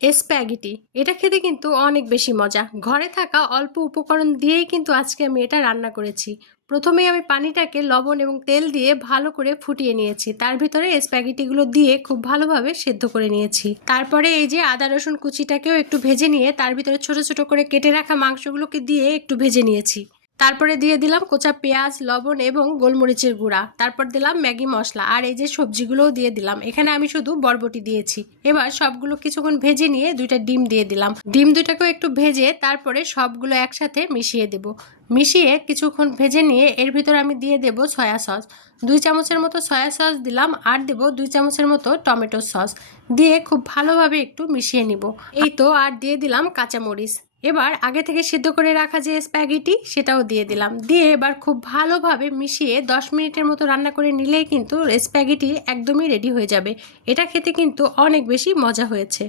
Spaghetti এটা খেতে কিন্তু অনেক বেশি মজা। ঘরে থাকা অল্প উপকরণ দিয়েই কিন্তু আজকে আমি এটা রান্না করেছি। প্রথমেই আমি পানিটাকে লবণ এবং তেল দিয়ে ভালো করে ফুটিয়ে নিয়েছি। তার ভিতরে স্প্যাগেটিগুলো দিয়ে খুব ভালোভাবে সেদ্ধ করে নিয়েছি। তারপরে এই যে আদা রসুন কুচিটাকেও একটু ভেজে নিয়ে তার ভিতরে ছোট ছোট করে কেটে রাখা মাংসগুলোকে দিয়ে একটু ভেজে নিয়েছি। তারপরে দিয়ে দিলাম কোঁচা পেঁয়াজ, লবণ এবং গোলমরিচের গুঁড়া। তারপর দিলাম ম্যাগি মশলা আর এই যে সবজিগুলোও দিয়ে দিলাম। এখানে আমি শুধু বরবটি দিয়েছি। এবার সবগুলো কিছুক্ষণ ভেজে নিয়ে দুইটা ডিম দিয়ে দিলাম। ডিম দুটাকেও একটু ভেজে তারপরে সবগুলো একসাথে মিশিয়ে দেব। মিশিয়ে কিছুক্ষণ ভেজে নিয়ে এর ভিতরে আমি দিয়ে দেব সয়া সস। 2 চামচের মতো সয়া সস দিলাম আর দেব 2 চামচের মতো টমেটো সস। দিয়ে খুব ভালোভাবে একটু মিশিয়ে নিব। এই তো আর দিয়ে দিলাম কাঁচামরিচ। এবার আগে থেকে সিদ্ধ করে রাখা যে স্প্যাগেটি সেটাও দিয়ে দিলাম। দিয়ে এবার খুব ভালোভাবে মিশিয়ে 10 মিনিটের মতো রান্না করে নিলেই কিন্তু স্প্যাগেটি একদমই রেডি হয়ে যাবে। এটা খেতে কিন্তু অনেক বেশি মজা হয়েছে।